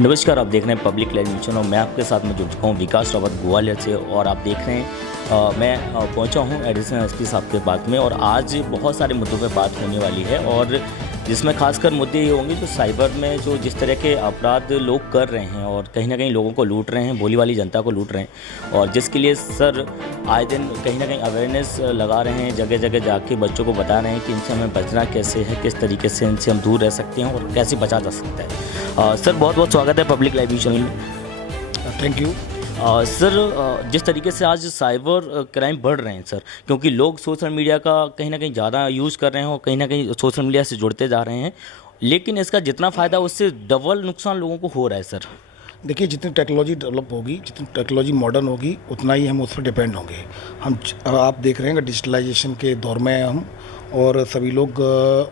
नमस्कार, आप देख रहे हैं पब्लिक लाइव न्यूज़ और मैं आपके साथ में जुड़ चुका हूँ विकास रावत ग्वालियर से। और आप देख रहे हैं मैं पहुँचा हूँ एडिशनल एसपी साहब के बात में। और आज बहुत सारे मुद्दों पे बात होने वाली है और जिसमें खासकर मुद्दे ये होंगे जो साइबर में जो जिस तरह के अपराध लोग कर रहे हैं और कहीं ना कहीं लोगों को लूट रहे हैं, भोली वाली जनता को लूट रहे हैं। और जिसके लिए सर आए दिन कहीं ना कहीं अवेयरनेस लगा रहे हैं, जगह जगह जाके बच्चों को बता रहे हैं कि इनसे हमें बचना कैसे है, किस तरीके से इनसे हम दूर रह सकते हैं और कैसे बचा जा सकता है। सर बहुत बहुत स्वागत है पब्लिक लाइव चैनल में। Thank you. सर जिस तरीके से आज साइबर क्राइम बढ़ रहे हैं सर, क्योंकि लोग सोशल मीडिया का कहीं ना कहीं ज़्यादा यूज़ कर रहे हैं और कहीं ना कहीं सोशल मीडिया से जुड़ते जा रहे हैं, लेकिन इसका जितना फ़ायदा उससे डबल नुकसान लोगों को हो रहा है सर। देखिए, जितनी टेक्नोलॉजी डेवलप होगी, जितनी टेक्नोलॉजी मॉडर्न होगी, उतना ही हम उस पर डिपेंड होंगे। आप देख रहे हैं डिजिटलाइजेशन के दौर में हैं हम, और सभी लोग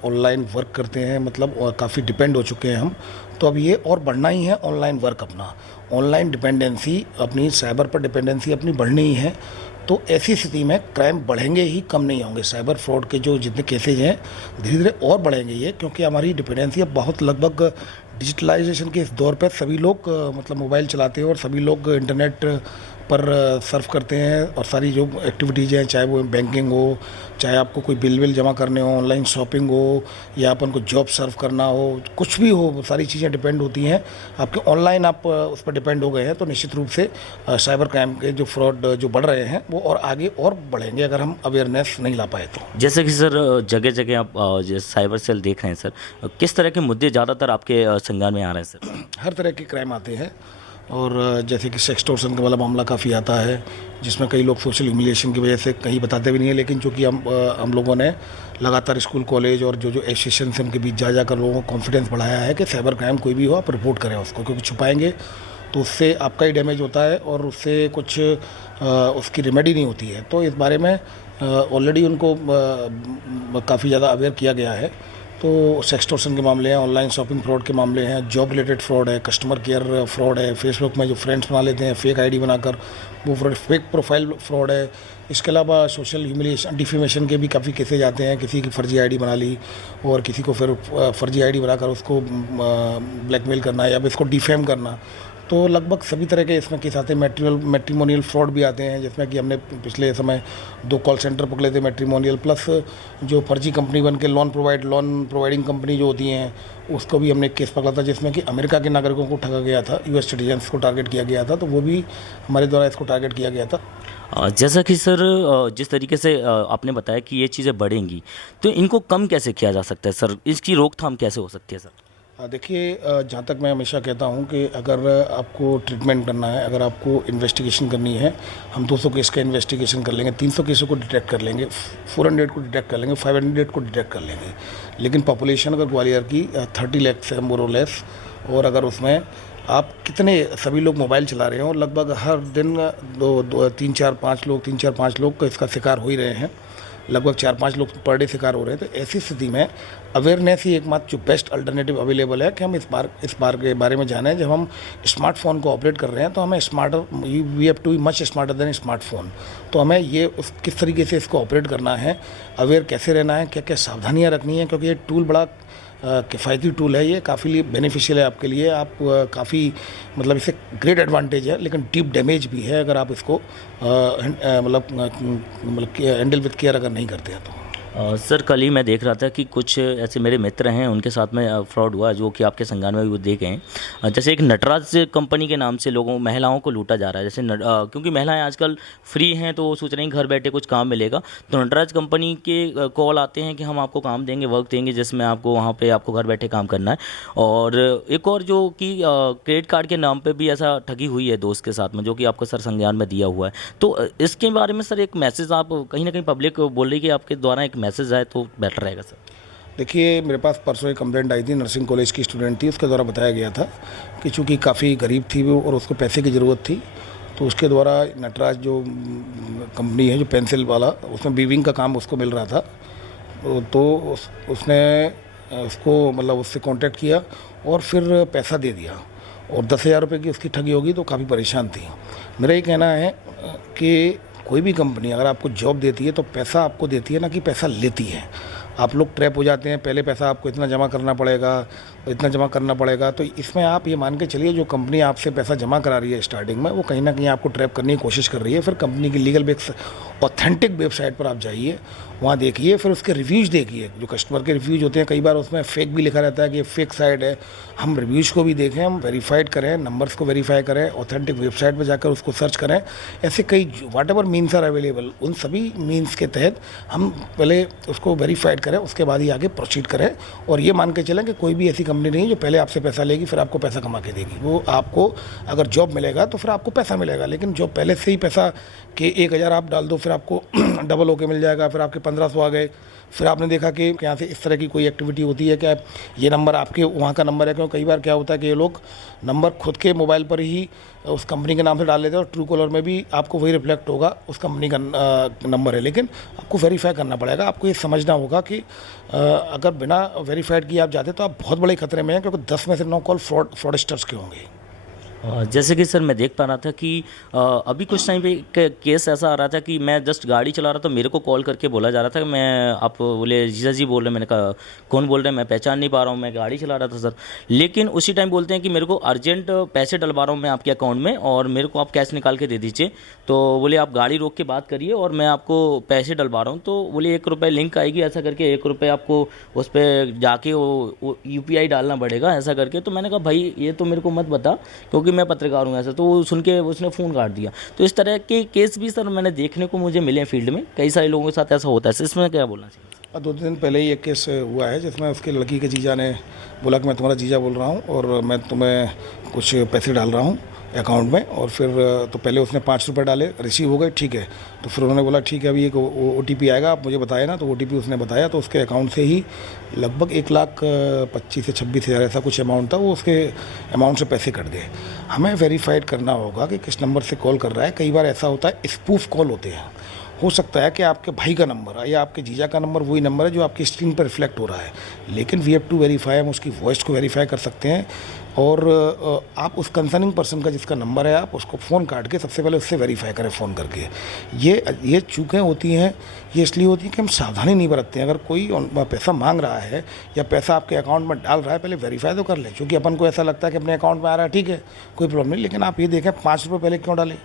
ऑनलाइन वर्क करते हैं, मतलब और काफ़ी डिपेंड हो चुके हैं हम। तो अब ये और बढ़ना ही है ऑनलाइन वर्क अपना, ऑनलाइन डिपेंडेंसी अपनी, साइबर पर डिपेंडेंसी अपनी बढ़नी ही है। तो ऐसी स्थिति में क्राइम बढ़ेंगे ही, कम नहीं होंगे। साइबर फ्रॉड के जो जितने केसेज हैं धीरे धीरे और बढ़ेंगे ये, क्योंकि हमारी डिपेंडेंसी अब बहुत लगभग डिजिटलाइजेशन के इस दौर पर सभी लोग मतलब मोबाइल चलाते हैं और सभी लोग इंटरनेट पर सर्फ करते हैं। और सारी जो एक्टिविटीज़ हैं, चाहे वो बैंकिंग हो, चाहे आपको कोई बिल विल जमा करने हो, ऑनलाइन शॉपिंग हो, या अपन को जॉब सर्व करना हो, कुछ भी हो, सारी चीज़ें डिपेंड होती हैं आपके ऑनलाइन। आप उस पर डिपेंड हो गए हैं, तो निश्चित रूप से साइबर क्राइम के जो फ्रॉड जो बढ़ रहे हैं वो और आगे और बढ़ेंगे अगर हम अवेयरनेस नहीं ला पाए तो। जैसे कि सर जगह जगह आप साइबर सेल देख रहे हैं सर, किस तरह के मुद्दे ज़्यादातर आपके संज्ञान में आ रहे हैं सर? हर तरह के क्राइम आते हैं, और जैसे कि सेक्सटॉर्शन का वाला मामला काफ़ी आता है, जिसमें कई लोग सोशल ह्यूमिलिएशन की वजह से कहीं बताते भी नहीं है, लेकिन चूँकि हम लोगों ने लगातार स्कूल कॉलेज और जो एसोसिएशन से उनके बीच जा जाकर लोगों को कॉन्फिडेंस बढ़ाया है कि साइबर क्राइम कोई भी हो आप रिपोर्ट करें उसको, क्योंकि छुपाएंगे तो उससे आपका ही डैमेज होता है और उससे कुछ उसकी रेमेडी नहीं होती है। तो इस बारे में ऑलरेडी उनको काफ़ी ज़्यादा अवेयर किया गया है। तो सेक्सटॉर्शन के मामले हैं, ऑनलाइन शॉपिंग फ्रॉड के मामले हैं, जॉब रिलेटेड फ्रॉड है, कस्टमर केयर फ्रॉड है, फेसबुक में जो फ्रेंड्स बना लेते हैं फेक आईडी बनाकर, वो फ्रॉड, फेक प्रोफाइल फ्रॉड है। इसके अलावा सोशल ह्यूमिलिएशन, डिफेमेशन के भी काफ़ी केसेज आते हैं। किसी की फर्जी आईडी बना ली और किसी को फिर फर्जी आईडी बनाकर उसको ब्लैकमेल करना या फिर इसको डिफेम करना। तो लगभग सभी तरह के इसमें केस आते हैं। मैट्रिमोनियल फ्रॉड भी आते हैं, जिसमें कि हमने पिछले समय 2 कॉल सेंटर पकड़े थे मैट्रिमोनियल, प्लस जो फर्जी कंपनी बन के लोन प्रोवाइडिंग कंपनी जो होती हैं, उसको भी हमने एक केस पकड़ा था, जिसमें कि अमेरिका के नागरिकों को ठगा गया था, यूएस सिटीजन्स को टारगेट किया गया था। तो वो भी हमारे द्वारा इसको टारगेट किया गया था। जैसा कि सर जिस तरीके से आपने बताया कि ये चीज़ें बढ़ेंगी, तो इनको कम कैसे किया जा सकता है सर? इसकी रोकथाम कैसे हो सकती है सर? देखिए, जहाँ तक मैं हमेशा कहता हूँ कि अगर आपको ट्रीटमेंट करना है, अगर आपको इन्वेस्टिगेशन करनी है, हम 200 केस का इन्वेस्टिगेशन कर लेंगे, 300 केसों को डिटेक्ट कर लेंगे, 400 को डिटेक्ट कर लेंगे, 500 को डिटेक्ट कर लेंगे। लेकिन पॉपुलेशन अगर ग्वालियर की 30 लाख से मोर और लेस, और अगर उसमें आप कितने सभी लोग मोबाइल चला रहे हो, लगभग हर दिन 3 4 5 लोग इसका शिकार हो ही रहे हैं, लगभग 4-5 लोग पर डे शिकार हो रहे हैं। तो ऐसी स्थिति में अवेयरनेस ही एकमात्र जो बेस्ट अल्टरनेटिव अवेलेबल है कि हम इस बार के बारे में जानें। जब हम स्मार्टफोन को ऑपरेट कर रहे हैं तो हमें we have to be much smarter than smartphone. तो हमें ये किस तरीके से इसको ऑपरेट करना है, अवेयर कैसे रहना है, क्या क्या सावधानियाँ रखनी है, क्योंकि ये टूल बड़ा किफ़ायती टूल है, ये काफ़ी बेनिफिशियल है आपके लिए। आप काफ़ी मतलब इससे ग्रेट एडवांटेज है, लेकिन डीप डैमेज भी है अगर आप इसको मतलब हैंडल विद केयर अगर नहीं करते हैं तो। सर कल ही मैं देख रहा था कि कुछ ऐसे मेरे मित्र हैं, उनके साथ में फ्रॉड हुआ जो कि आपके संज्ञान में भी वो देखे हैं। जैसे एक नटराज कंपनी के नाम से महिलाओं को लूटा जा रहा है। जैसे क्योंकि महिलाएं आजकल फ्री हैं तो वो सोच रही हैं घर बैठे कुछ काम मिलेगा, तो नटराज कंपनी के कॉल आते हैं कि हम आपको काम देंगे, वर्क देंगे, जिसमें आपको वहाँ पर आपको घर बैठे काम करना है। और एक और जो कि क्रेडिट कार्ड के नाम पर भी ऐसा ठगी हुई है दोस्त के साथ में, जो कि आपको सर संज्ञान में दिया हुआ है। तो इसके बारे में सर एक मैसेज आप कहीं ना कहीं पब्लिक बोल रही है कि आपके द्वारा एक मैसेज आए तो बेटर रहेगा सर। देखिए, मेरे पास परसों एक कंप्लेंट आई थी, नर्सिंग कॉलेज की स्टूडेंट थी, उसके द्वारा बताया गया था कि चूँकि काफ़ी गरीब थी वो और उसको पैसे की ज़रूरत थी, तो उसके द्वारा नटराज जो कंपनी है, जो पेंसिल वाला, उसमें वीविंग का काम उसको मिल रहा था। तो उसने उसको मतलब उससे कांटेक्ट किया और फिर पैसा दे दिया, और 10,000 रुपये की उसकी ठगी होगी, तो काफ़ी परेशान थी। मेरा ये कहना है कि कोई भी कंपनी अगर आपको जॉब देती है तो पैसा आपको देती है, ना कि पैसा लेती है। आप लोग ट्रैप हो जाते हैं, पहले पैसा आपको इतना जमा करना पड़ेगा, इतना जमा करना पड़ेगा। तो इसमें आप ये मान के चलिए जो कंपनी आपसे पैसा जमा करा रही है स्टार्टिंग में, वो कहीं ना कहीं आपको ट्रैप करने की कोशिश कर रही है। फिर कंपनी की लीगल ऑथेंटिक वेबसाइट पर आप जाइए, वहाँ देखिए, फिर उसके रिव्यूज़ देखिए। जो कस्टमर के रिव्यूज़ होते हैं, कई बार उसमें फेक भी लिखा रहता है कि ये फेक साइट है। हम रिव्यूज़ को भी देखें, हम वेरीफाइड करें, नंबर्स को वेरीफाई करें, ऑथेंटिक वेबसाइट पर जाकर उसको सर्च करें। ऐसे कई वाट एवर मीन्स आर अवेलेबल, उन सभी मीन्स के तहत हम पहले उसको वेरीफाइड करें, उसके बाद ही आगे प्रोसीड करें। और ये मान के चलें कि कोई भी ऐसी कंपनी नहीं है जो पहले आपसे पैसा लेगी फिर आपको पैसा कमा के देगी। वो आपको अगर जॉब मिलेगा तो फिर आपको पैसा मिलेगा, लेकिन जॉब पहले से ही पैसा कि 1000 आप डाल दो फिर आपको डबल होके मिल जाएगा, फिर आपके 1500 आ गए। फिर आपने देखा कि यहाँ से इस तरह की कोई एक्टिविटी होती है क्या, ये नंबर आपके वहाँ का नंबर है, क्योंकि कई बार क्या होता है कि ये लोग नंबर खुद के मोबाइल पर ही उस कंपनी के नाम से डाल लेते हैं और ट्रू कॉलर में भी आपको वही रिफ्लेक्ट होगा उस कंपनी का नंबर है। लेकिन आपको वेरीफाई करना पड़ेगा। आपको ये समझना होगा कि अगर बिना वेरीफाइड किए आप जाते तो आप बहुत बड़े खतरे में हैं, क्योंकि 10 में से 9 कॉल फ्रॉडस्टर्स के होंगे। जैसे कि सर मैं देख पा रहा था कि अभी कुछ टाइम पे केस ऐसा आ रहा था कि मैं जस्ट गाड़ी चला रहा था, मेरे को कॉल करके बोला जा रहा था कि मैं, आप बोले जीजा जी बोल रहे हैं। मैंने कहा कौन बोल रहे हैं, मैं पहचान नहीं पा रहा हूँ, मैं गाड़ी चला रहा था सर। लेकिन उसी टाइम बोलते हैं कि मेरे को अर्जेंट पैसे डलवा रहा हूँ मैं आपके अकाउंट में और मेरे को आप कैश निकाल के दे दीजिए। तो बोले आप गाड़ी रोक के बात करिए और मैं आपको पैसे डलवा रहा हूँ। तो बोले 1 रुपये लिंक आएगी, ऐसा करके 1 रुपये आपको उस पर जाके वो UPI डालना पड़ेगा, ऐसा करके। तो मैंने कहा भाई ये तो मेरे को मत बता, क्योंकि मैं पत्रकार हूँ ऐसा। तो वो सुन के उसने फ़ोन काट दिया। तो इस तरह के केस भी सर मैंने देखने को मुझे मिले हैं फील्ड में, कई सारे लोगों के साथ ऐसा होता है। इसमें क्या बोलना चाहिए? 2 दिन पहले ही एक केस हुआ है जिसमें उसके लड़की के जीजा ने बोला कि मैं तुम्हारा जीजा बोल रहा हूँ और मैं तुम्हें कुछ पैसे डाल रहा हूँ अकाउंट में। और फिर तो पहले उसने 5 रुपये डाले, रिसीव हो गए, ठीक है। तो फिर उन्होंने बोला ठीक है अभी एक OTP आएगा, आप मुझे बताए ना। तो OTP उसने बताया, तो उसके अकाउंट से ही लगभग 1,25,000 से 26,000 ऐसा कुछ अमाउंट था, वो उसके अमाउंट से पैसे कट गए। हमें वेरीफाइड करना होगा कि किस नंबर से कॉल कर रहा है। कई बार ऐसा होता है स्पूफ कॉल होते हैं, हो सकता है कि आपके भाई का नंबर है या आपके जीजा का नंबर वही नंबर है जो आपकी स्क्रीन पर रिफ्लेक्ट हो रहा है। लेकिन वी हैव टू वेरीफाई, हम उसकी वॉइस को वेरीफाई कर सकते हैं। और आप उस कंसर्निंग पर्सन का जिसका नंबर है आप उसको फ़ोन काट के सबसे पहले उससे वेरीफाई करें फ़ोन करके। ये चूकें होती हैं, ये इसलिए होती हैं कि हम सावधानी नहीं बरतते हैं। अगर कोई पैसा मांग रहा है या पैसा आपके अकाउंट में डाल रहा है, पहले वेरीफाई तो कर लें। क्योंकि अपन को ऐसा लगता है कि अपने अकाउंट में आ रहा है, ठीक है कोई प्रॉब्लम नहीं, लेकिन आप ये देखें 5 रुपये पहले क्यों डालें,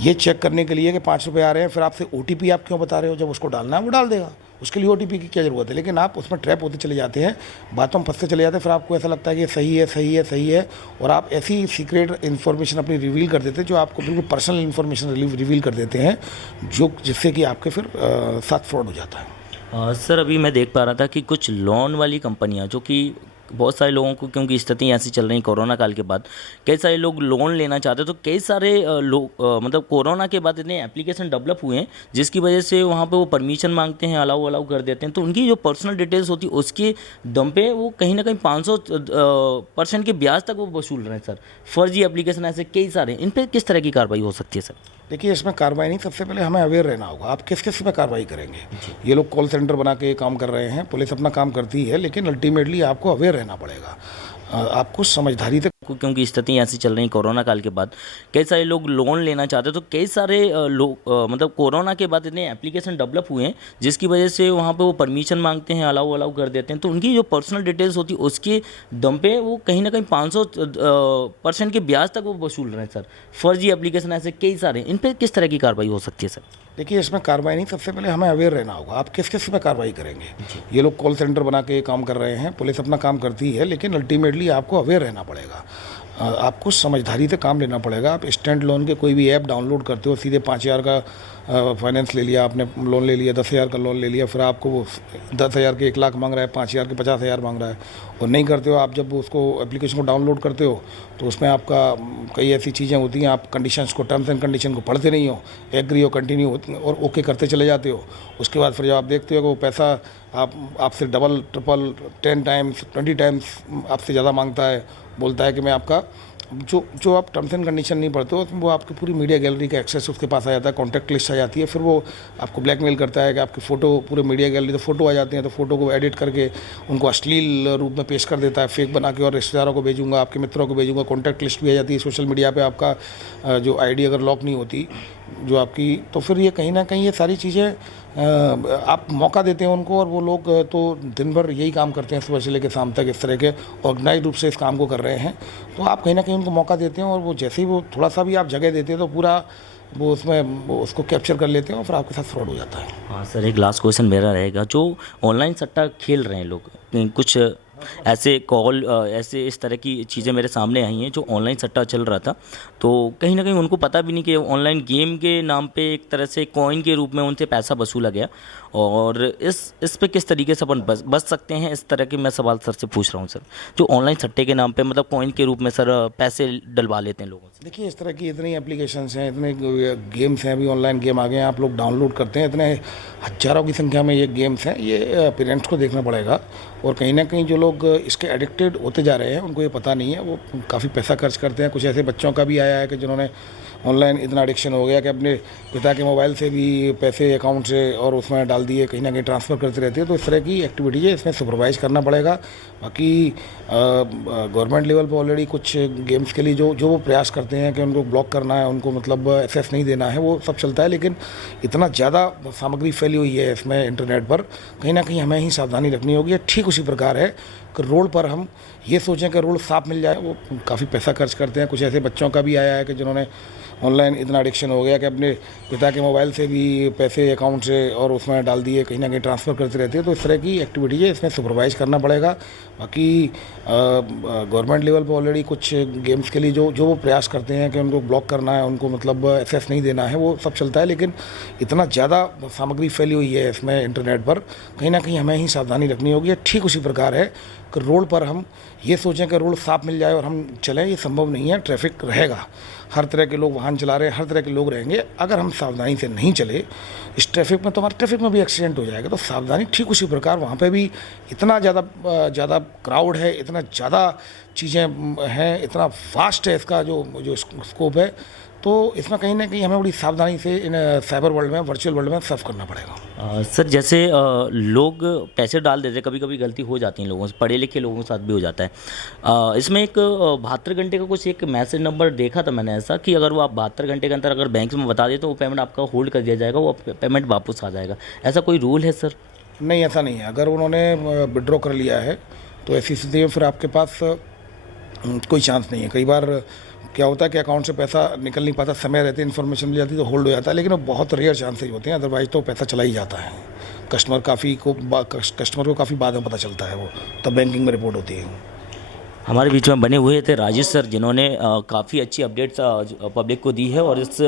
ये चेक करने के लिए कि 5 रुपये आ रहे हैं। फिर आपसे OTP आप क्यों बता रहे हो, जब उसको डालना है वो डाल देगा, उसके लिए OTP की क्या ज़रूरत है। लेकिन आप उसमें ट्रैप होते चले जाते हैं, बातों में फंसते चले जाते हैं। फिर आपको ऐसा लगता है कि ये सही है सही है सही है, और आप ऐसी सीक्रेट इन्फॉर्मेशन अपनी रिवील कर देते हैं जो आपको बिल्कुल पर्सनल इन्फॉर्मेशन रिवील कर देते हैं, जो जिससे कि आपके फिर साथ फ्रॉड हो जाता है। सर अभी मैं देख पा रहा था कि कुछ लोन वाली कंपनियां, जो कि बहुत सारे लोगों को, क्योंकि स्थिति ऐसी चल रही कोरोना काल के बाद, कई सारे लोग लोन लेना चाहते हैं। तो कई सारे लोग मतलब कोरोना के बाद इतने एप्लीकेशन डेवलप हुए हैं जिसकी वजह से वहाँ पे वो परमिशन मांगते हैं, अलाउ कर देते हैं। तो उनकी जो पर्सनल डिटेल्स होती है उसके दम पे वो कहीं ना कहीं 500% के ब्याज तक वो वसूल रहे हैं सर। फर्जी एप्लीकेशन ऐसे कई सारे, इन पर किस तरह की कार्रवाई हो सकती है सर? देखिए इसमें कार्रवाई नहीं, सबसे पहले हमें अवेयर रहना होगा आप किस किस पे कार्रवाई करेंगे। ये लोग कॉल सेंटर बना के काम कर रहे हैं, पुलिस अपना काम करती है, लेकिन अल्टीमेटली आपको अवेयर रहना पड़ेगा। आपको समझदारी तक, क्योंकि स्थिति ऐसी चल रही कोरोना काल के बाद, कई सारे लोग लोन लेना चाहते हैं। तो कई सारे लोग मतलब कोरोना के बाद इतने एप्लीकेशन डेवलप हुए हैं जिसकी वजह से वहाँ पे वो परमिशन मांगते हैं, अलाउ कर देते हैं। तो उनकी जो पर्सनल डिटेल्स होती है उसके दम पे वो कहीं ना कहीं 500% के ब्याज तक वो वसूल रहे हैं सर। फर्जी एप्लीकेशन ऐसे कई सारे, इन पर किस तरह की कार्रवाई हो सकती है सर? देखिए इसमें कार्रवाई नहीं, सबसे पहले हमें अवेयर रहना होगा आप किस किस पे कार्रवाई करेंगे। ये लोग कॉल सेंटर बना के काम कर रहे हैं, पुलिस अपना काम करती है, लेकिन अल्टीमेटली आपको अवेयर रहना पड़ेगा। आपको समझदारी से काम लेना पड़ेगा। आप इंस्टेंट लोन के कोई भी ऐप डाउनलोड करते हो, सीधे 5,000 का फाइनेंस ले लिया आपने, लोन ले लिया, 10,000 का लोन ले लिया, फिर आपको वो 10,000 के 1,00,000 मांग रहा है, 5,000 के 50,000 मांग रहा है, और नहीं करते हो आप। जब उसको एप्लीकेशन को डाउनलोड करते हो तो उसमें आपका कई ऐसी चीज़ें होती हैं, आप कंडीशंस को, टर्म्स एंड कंडीशन को पढ़ते नहीं हो, एग्री हो, कंटिन्यू और ओके करते चले जाते हो। उसके बाद फिर जब आप देखते हो कि वो पैसा आपसे डबल, ट्रिपल, 10 टाइम्स, 20 टाइम्स आपसे ज़्यादा मांगता है, बोलता है कि मैं आपका जो आप टर्म्स एंड कंडीशन नहीं पढ़ते हो, वो आपकी पूरी मीडिया गैलरी का एक्सेस उसके पास आ जाता है, कॉन्टैक्ट लिस्ट आ जाती है। फिर वो आपको ब्लैकमेल करता है कि आपकी फ़ोटो, पूरे मीडिया गैलरी तो फ़ोटो आ जाती हैं, तो फ़ोटो को एडिट करके उनको अश्लील रूप में पेश कर देता है, फेक बना के, और रिश्तेदारों को भेजूंगा, आपके मित्रों को भेजूंगा। कॉन्टैक्ट लिस्ट भी आ जाती है सोशल मीडिया पर। आपका जो ID अगर लॉक नहीं होती जो आपकी, तो फिर ये कहीं ना कहीं ये सारी चीज़ें आप मौका देते हैं उनको, और वो लोग तो दिन भर यही काम करते हैं, सुबह से लेकर शाम तक इस तरह के ऑर्गेनाइज रूप से इस काम को कर रहे हैं। तो आप कहीं ना कहीं उनको मौका देते हैं, और वो जैसे ही वो थोड़ा सा भी आप जगह देते हैं तो पूरा वो उसमें वो उसको कैप्चर कर लेते हैं और फिर आपके साथ फ्रॉड हो जाता है। हाँ सर, एक लास्ट क्वेश्चन मेरा रहेगा, जो ऑनलाइन सट्टा खेल रहे हैं लोग, कुछ ऐसे कॉल ऐसे इस तरह की चीज़ें मेरे सामने आई हैं जो ऑनलाइन सट्टा चल रहा था, तो कहीं ना कहीं उनको पता भी नहीं कि ऑनलाइन गेम के नाम पे एक तरह से कॉइन के रूप में उनसे पैसा वसूला गया, और इस पे किस तरीके से अपन बच सकते हैं, इस तरह के मैं सवाल सर से पूछ रहा हूँ सर, जो ऑनलाइन सट्टे के नाम पे मतलब कॉइन के रूप में सर पैसे डलवा लेते हैं लोगों से। देखिए, इस तरह की इतनी एप्लीकेशंस हैं, इतने गेम्स हैं, अभी ऑनलाइन गेम आ गए हैं, आप लोग डाउनलोड करते हैं, इतने हज़ारों की संख्या में ये गेम्स हैं। ये पेरेंट्स को देखना पड़ेगा, और कहीं ना कहीं जो लोग इसके एडिक्टेड होते जा रहे हैं उनको ये पता नहीं है, वो काफ़ी पैसा खर्च करते हैं। कुछ ऐसे बच्चों का भी आया है कि जिन्होंने ऑनलाइन इतना एडिक्शन हो गया कि अपने पिता के मोबाइल से भी पैसे अकाउंट से और उसमें डाल दिए, कहीं ना कहीं ट्रांसफ़र करते रहते हैं। तो इस तरह की एक्टिविटीज़ है, इसमें सुपरवाइज़ करना पड़ेगा। बाकी गवर्नमेंट लेवल पर ऑलरेडी कुछ गेम्स के लिए जो वो प्रयास करते हैं कि उनको ब्लॉक करना है, उनको मतलब एक्सेस नहीं देना है, वो सब चलता है। लेकिन इतना ज़्यादा सामग्री फैली हुई है इसमें इंटरनेट पर, कहीं ना कहीं हमें ही सावधानी रखनी होगी। ठीक उसी प्रकार है कि रोड पर हम ये सोचें कि रोड साफ मिल जाए, वो काफ़ी पैसा खर्च करते हैं। कुछ ऐसे बच्चों का भी आया है कि जिन्होंने ऑनलाइन इतना एडिक्शन हो गया कि अपने पिता के मोबाइल से भी पैसे अकाउंट से और उसमें डाल दिए, कहीं ना कहीं ट्रांसफ़र करते रहते हैं। तो इस तरह की एक्टिविटीज़ है, इसमें सुपरवाइज़ करना पड़ेगा। बाकी गवर्नमेंट लेवल पर ऑलरेडी कुछ गेम्स के लिए जो वो प्रयास करते हैं कि उनको ब्लॉक करना है, उनको मतलब एक्सेस नहीं देना है, वो सब चलता है। लेकिन इतना ज़्यादा सामग्री फैली हुई है इसमें इंटरनेट पर, कहीं ना कहीं हमें ही सावधानी रखनी होगी। ठीक उसी प्रकार है कि रोड पर हम ये सोचें कि रोड साफ मिल जाए और हम चलें, ये संभव नहीं है। ट्रैफिक रहेगा, हर तरह के लोग वाहन चला रहे हैं, हर तरह के लोग रहेंगे। अगर हम सावधानी से नहीं चले इस ट्रैफिक में, तो हमारे ट्रैफिक में भी एक्सीडेंट हो जाएगा। तो सावधानी ठीक उसी प्रकार वहाँ पे भी इतना ज़्यादा क्राउड है, इतना ज़्यादा चीज़ें हैं, इतना फास्ट है इसका जो स्कोप है। तो इसमें कहीं ना कहीं हमें बड़ी सावधानी से इन साइबर वर्ल्ड में, वर्चुअल वर्ल्ड में सर्फ करना पड़ेगा। सर जैसे लोग पैसे डाल देते हैं, कभी कभी गलती हो जाती है लोगों से, पढ़े लिखे लोगों के साथ भी हो जाता है। इसमें एक 72 घंटे का कुछ एक मैसेज नंबर देखा था मैंने ऐसा, कि अगर वो आप 72 घंटे के अंदर अगर बैंक में बता दें तो वो पेमेंट आपका होल्ड कर दिया जाएगा, वो पेमेंट वापस आ जाएगा। ऐसा कोई रूल है सर? नहीं, ऐसा नहीं है। अगर उन्होंने विड्रॉ कर लिया है तो ऐसी स्थिति में फिर आपके पास कोई चांस नहीं है। कई बार क्या होता है कि अकाउंट से पैसा निकल नहीं पाता, समय रहते इन्फॉर्मेशन मिल जाती है तो होल्ड हो जाता है, लेकिन वो बहुत रेयर चांसेज होते हैं, अदरवाइज तो पैसा चला ही जाता है। कस्टमर को काफ़ी बाद में पता चलता है, वो तब बैंकिंग में रिपोर्ट होती है। हमारे बीच में बने हुए थे राजेश सर, जिन्होंने काफ़ी अच्छी अपडेट्स पब्लिक को दी है, और इस